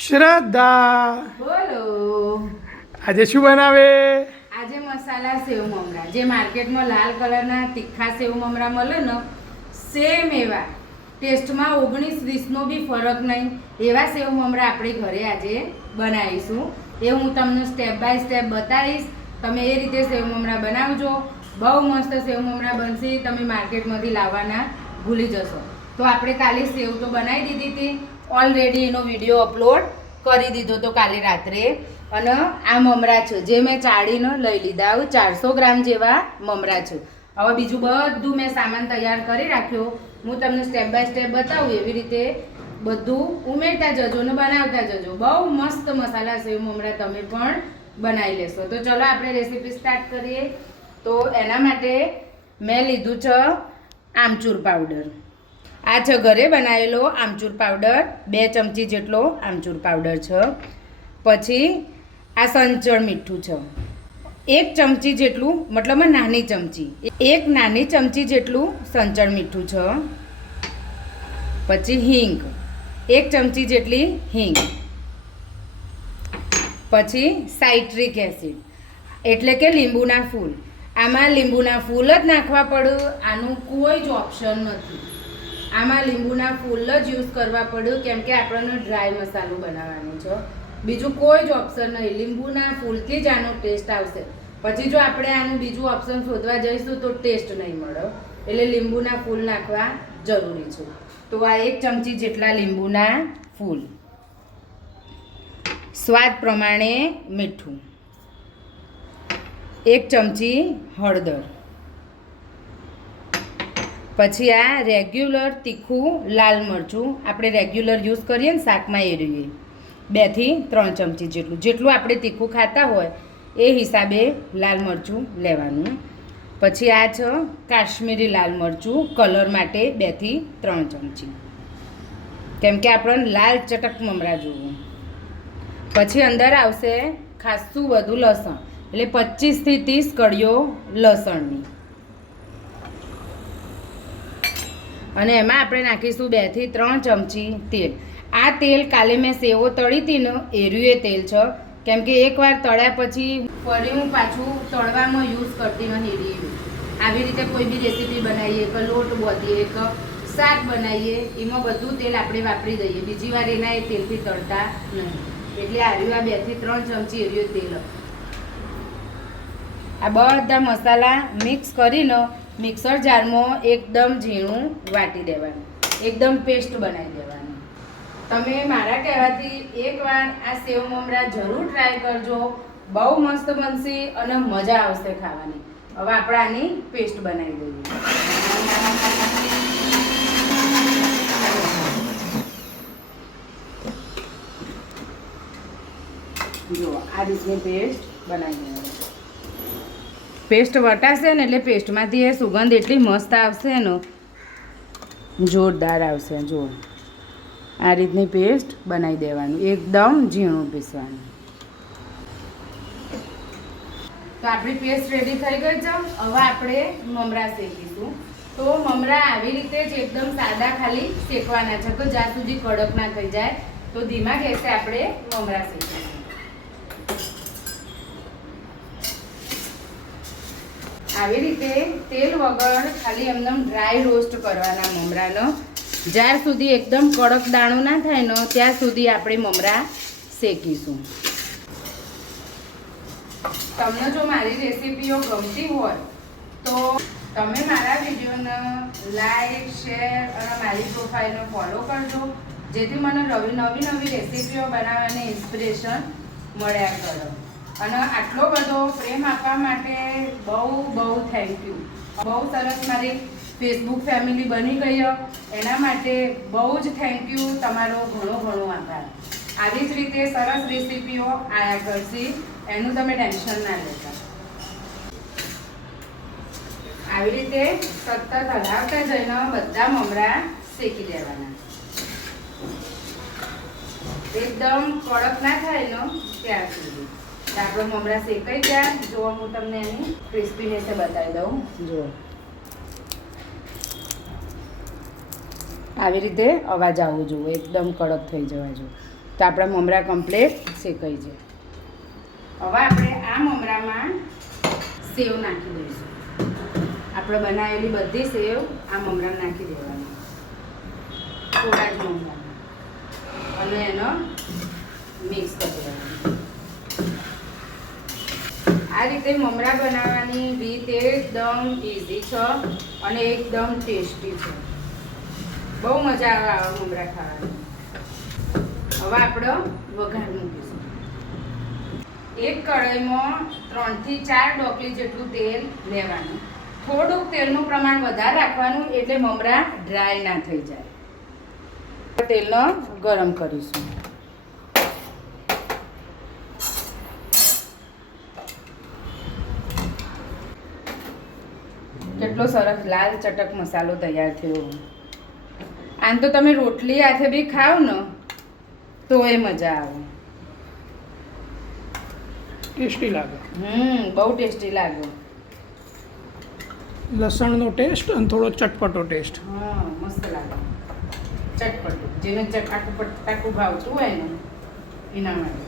શ્રદ્ધા, બોલો. આજે શું બનાવે? આજે મસાલા સેવ મમરા, જે માર્કેટમાં લાલ કલરના તીખા સેવ મમરા મળે ને, સેમ એવા ટેસ્ટમાં 19-20નો બી ફરક નહીં એવા સેવ મમરા આપણે ઘરે આજે બનાવીશું. એ હું તમને સ્ટેપ બાય સ્ટેપ બતાવીશ. તમે એ રીતે સેવ મમરા બનાવજો. બહુ મસ્ત સેવ મમરા બનશે. તમે માર્કેટમાંથી લાવવાના ભૂલી જશો. તો આપણે કાલે સેવ તો બનાવી દીધી હતી, ઓલરેડી એનો વિડીયો અપલોડ કરી દીધો તો કાલે રાત્રે. અને આ મમરા છે જે મેં ચાળીને લઈ લીધા. 400 ગ્રામ જેવા મમરા છે. હવે બીજું બધું મેં સામાન તૈયાર કરી રાખ્યો. હું તમને સ્ટેપ બાય સ્ટેપ બતાવું એવી રીતે બધું ઉમેરતા જજો ને બનાવતા જજો. બહુ મસ્ત મસાલા સેવ મમરા તમે પણ બનાવી લેશો. તો ચલો આપણે રેસીપી સ્ટાર્ટ કરીએ. તો એના માટે મેં લીધું છે આમચૂર પાવડર. આ છે ઘરે બનાવેલો આમચૂર પાવડર. 2 ચમચી જેટલો આમચૂર પાવડર છે. પછી આ સંચળ મીઠું છે 1 ચમચી જેટલું, મતલબ નાની ચમચી, 1 નાની ચમચી જેટલું સંચળ મીઠું છે. પછી હિંગ 1 ચમચી જેટલી હિંગ. પછી સાઇટ્રિક એસિડ એટલે કે લીંબુના ફૂલ. આમાં લીંબુના ફૂલ જ નાખવા પડે, આનું કોઈ જ ઓપ્શન નથી. આમાં લીંબુના ફૂલ જ યુઝ કરવા પડ્યું, કેમ કે આપણને ડ્રાય મસાલો બનાવવાનો છે. બીજું કોઈ જ ઓપ્શન નહીં. લીંબુના ફૂલથી જ આનો ટેસ્ટ આવશે. પછી જો આપણે આનું બીજું ઓપ્શન શોધવા જઈશું તો ટેસ્ટ નહીં મળે. એટલે લીંબુના ફૂલ નાખવા જરૂરી છે. તો આ 1 ચમચી જેટલા લીંબુના ફૂલ, સ્વાદ પ્રમાણે મીઠું, 1 ચમચી હળદર. પછી આ રેગ્યુલર તીખું લાલ મરચું, આપણે રેગ્યુલર યુઝ કરીએ ને શાકમાં એ રહીએ, 2 થી 3 ચમચી જેટલું આપણે તીખું ખાતા હોય એ હિસાબે લાલ મરચું લેવાનું. પછી આ છે કાશ્મીરી લાલ મરચું, કલર માટે 2 થી 3 ચમચી, કેમ કે આપણને લાલ ચટક મમરા જોવું. પછી અંદર આવશે ખાસું બધું લસણ, એટલે 25 થી 30 કળીઓ લસણની. અને એમાં આપણે નાખીશું 2 થી 3 ચમચી તેલ. આ તેલ કાલે મેં સેવો તળી હતી ને એર્યું તેલ છે, કેમ કે એકવાર તળ્યા પછી ફરી હું પાછું તળવામાં યુઝ કરતી નહીં એર્યું. આવી રીતે કોઈ બી રેસીપી બનાવીએ કે લોટ બોધીએ કે શાક બનાવીએ એમાં બધું તેલ આપણે વાપરી દઈએ. બીજી વાર એના એ તેલથી તળતા નહીં. એટલે આવ્યું આ 2 થી 3 ચમચી એર્યું તેલ. આ બધા મસાલા મિક્સ કરીને મિક્સર જારમાં એકદમ ઝીણું વાટી દેવાનું, એકદમ પેસ્ટ બનાવી દેવાનું. તમે મારા કહેવાથી એકવાર આ સેવ મમરા જરૂર ટ્રાય કરજો. બહુ મસ્ત બનશે અને મજા આવશે ખાવાની. હવે આપણે આની પેસ્ટ બનાવી દઈએ. જો આ રીતની પેસ્ટ બનાવી દેવાની. પેસ્ટ વટાશે ને એટલે પેસ્ટમાંથી એ સુગંધ એટલી મસ્ત આવશે ને, જોરદાર આવશે. જો આ રીતની પેસ્ટ બનાવી દેવાનું, એકદમ ઝીણું પીસવાનું. તો આપણી પેસ્ટ રેડી થઈ ગઈ છે. હવે આપણે મમરા શેકીશું. તો મમરા આવી રીતે જ એકદમ સાદા ખાલી શેકવાના છે, તો જ્યાં સુધી કડક ના થઈ જાય. તો ધીમા ગેસે આપણે મમરા શેકીશું. આવી રીતે તેલ વગર ખાલી એમનેમ ડ્રાય રોસ્ટ કરવાના મમરાનો. જ્યાં સુધી એકદમ કડક દાણો ના થાય ને ત્યાં સુધી આપણે મમરા શેકીશું. તમને જો મારી રેસીપીઓ ગમતી હોય તો તમે મારા વિડીયોને લાઈક, શેર અને મારી પ્રોફાઇલને ફોલો કરજો, જેથી મને નવી નવી રેસીપીઓ બનાવવાની ઇન્સ્પિરેશન મળ્યા કરો. અને આટલો બધો પ્રેમ આપવા માટે બહુ થેન્ક યુ. બહુ સરસ મારી ફેસબુક ફેમિલી બની ગઈ. એના માટે બહુ જ થેન્ક યુ. તમારો ઘણો આભાર. આવી જ રીતે સરસ રેસીપીઓ આયા કરશે, એનું તમે ટેન્શન ના લેતા. આવી રીતે સતત હલાવતા જઈને બધા મમરા શેકી દેવાના. એકદમ કડક ના થાય ને ત્યાં સુધી. આપણો મમરા શેકાઈ ગયા. જો હું તમને એની ક્રિસ્પીનેસ બતાવી દઉં. જો આવી રીતે અવાજ આવવો જોઈએ, એકદમ કડક થઈ જવા જોઈએ. તો આપણા મમરા કમ્પ્લીટ શેકાઈ જાય. હવે આપણે આ મમરામાં સેવ નાખી દઈશું. આપણે બનાવેલી બધી સેવ આ મમરામાં નાખી દેવાની, થોડા જ મમરામાં, અને એનો મિક્સ કરી દેવાનું. આ રીતે મમરા બનાવવાની રીત એકદમ ઇઝી છે અને એકદમ ટેસ્ટી છે. બહુ મજા આવે આવા મમરા ખાવાની. હવે આપણે વઘાર મૂકીશું. એક કઢાઈમાં 3 થી 4 ડોકલી જેટલું તેલ લેવાનું. થોડુંક તેલનું પ્રમાણ વધારે રાખવાનું એટલે મમરા ડ્રાય ના થઈ જાય. તેલનો ગરમ કરીશું. કેટલો સરસ લાલ ચટક મસાલો તૈયાર થયો. આમ તો તમે રોટલી હાથે બી ખાવ ને તો એ મજા આવે. ટેસ્ટી લાગે. બહુ ટેસ્ટી લાગે. લસણનો ટેસ્ટ અને થોડો ચટપટો ટેસ્ટ. હા, મસ્ત લાગે. ચટપટું, જેને ચટાકું પટાકું ભાવતું હોય ને એના માટે.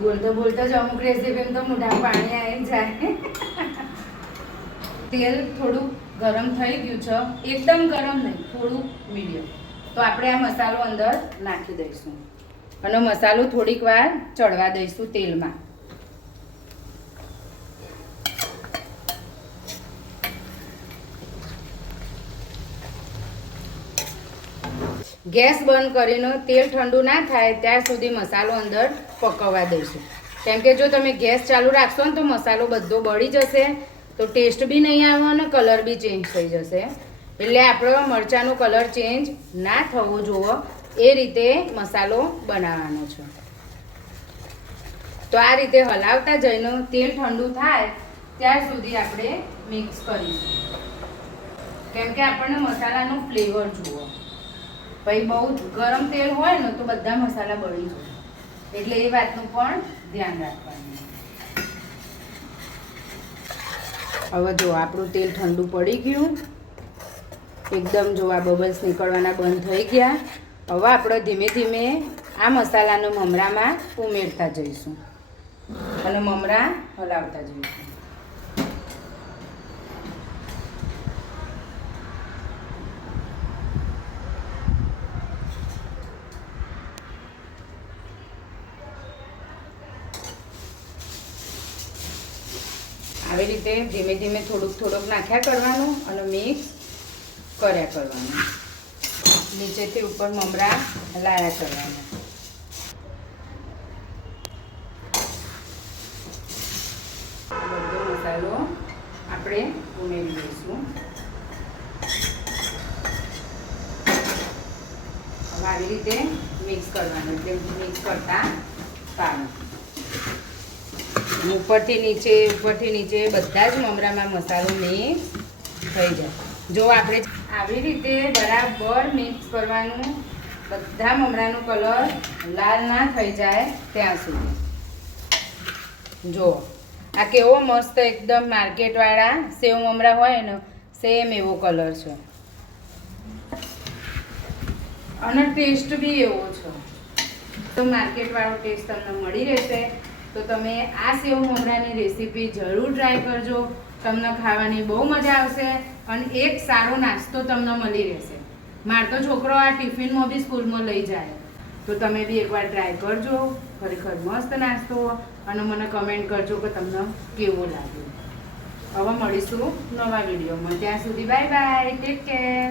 બોલતો બોલતો જ અમુક રેસીપી તો મોઢામાં પાણી આવી જાય. તેલ થોડું ગરમ થઈ ગયું છે, એકદમ ગરમ નહીં, થોડું મીડિયમ. તો આપણે આ મસાલો અંદર નાખી દઈશું અને મસાલો થોડીક વાર ચડવા દઈશું તેલમાં. ગેસ બંધ કરીને તેલ ઠંડુ ના થાય ત્યાર સુધી મસાલો અંદર પકવવા દઈશું. કેમ કે જો તમે ગેસ ચાલુ રાખશો ને તો મસાલો બધો બળી જશે, તો ટેસ્ટ બી નહીં આવે અને કલર બી ચેન્જ થઈ જશે. એટલે આપણો મરચાંનો કલર ચેન્જ ના થવો જોઈએ એ રીતે મસાલો બનાવવાનો છે. તો આ રીતે હલાવતા જઈને તેલ ઠંડુ થાય ત્યાર સુધી આપણે મિક્સ કરીશું. કેમ કે આપણને મસાલાનો ફ્લેવર જુઓ. ભાઈ બહુ ગરમ તેલ હોય ને તો બધા મસાલા બળી જાય, એટલે એ વાતનું પણ ધ્યાન રાખવાનું. હવે જો આપણું તેલ ઠંડુ પડી ગયું, એકદમ જો આ બબલ્સ નીકળવાના બંધ થઈ ગયા. હવે આપણે ધીમે ધીમે આ મસાલાનો મમરામાં ઉમેરતા જઈશું અને મમરા હલાવતા જઈશું. આવી રીતે ધીમે ધીમે થોડુંક નાખ્યા કરવાનું અને મિક્સ કર્યા કરવાનું. નીચેથી ઉપર મમરા લાયા કરવાના. બધો મસાલો આપણે ઉમેરી દઈશું. હવે આવી રીતે મિક્સ કરવાનું, એટલે મિક્સ કરતા સારું. ઉપરથી નીચે બધા જ મમરામાં મસાલો મિક્સ થઈ જાય. જો આપણે આવી રીતે બરાબર મિક્સ કરવાનું, બધા મમરાનો કલર લાલ ના થઈ જાય ત્યાં સુધી. જો આ કેવો મસ્ત એકદમ માર્કેટવાળા સેવ મમરા હોય ને સેમ એવો કલર છે અને ટેસ્ટ બી એવો છે. તો માર્કેટવાળો ટેસ્ટ તમને મળી રહેશે. તો તમે આ સેવ મમરાની રેસીપી જરૂર ટ્રાય કરજો. તમને ખાવાની બહુ મજા આવશે અને એક સારો નાસ્તો તમને મળી રહેશે. મારો તો છોકરો આ ટિફિનમાં બી સ્કૂલમાં લઈ જાય, તો તમે બી એકવાર ટ્રાય કરજો. ખરેખર મસ્ત નાસ્તો, અને મને કમેન્ટ કરજો કે તમને કેવો લાગ્યો. હવે મળીશું નવા વિડીયોમાં. ત્યાં સુધી બાય બાય, ટેક કેર.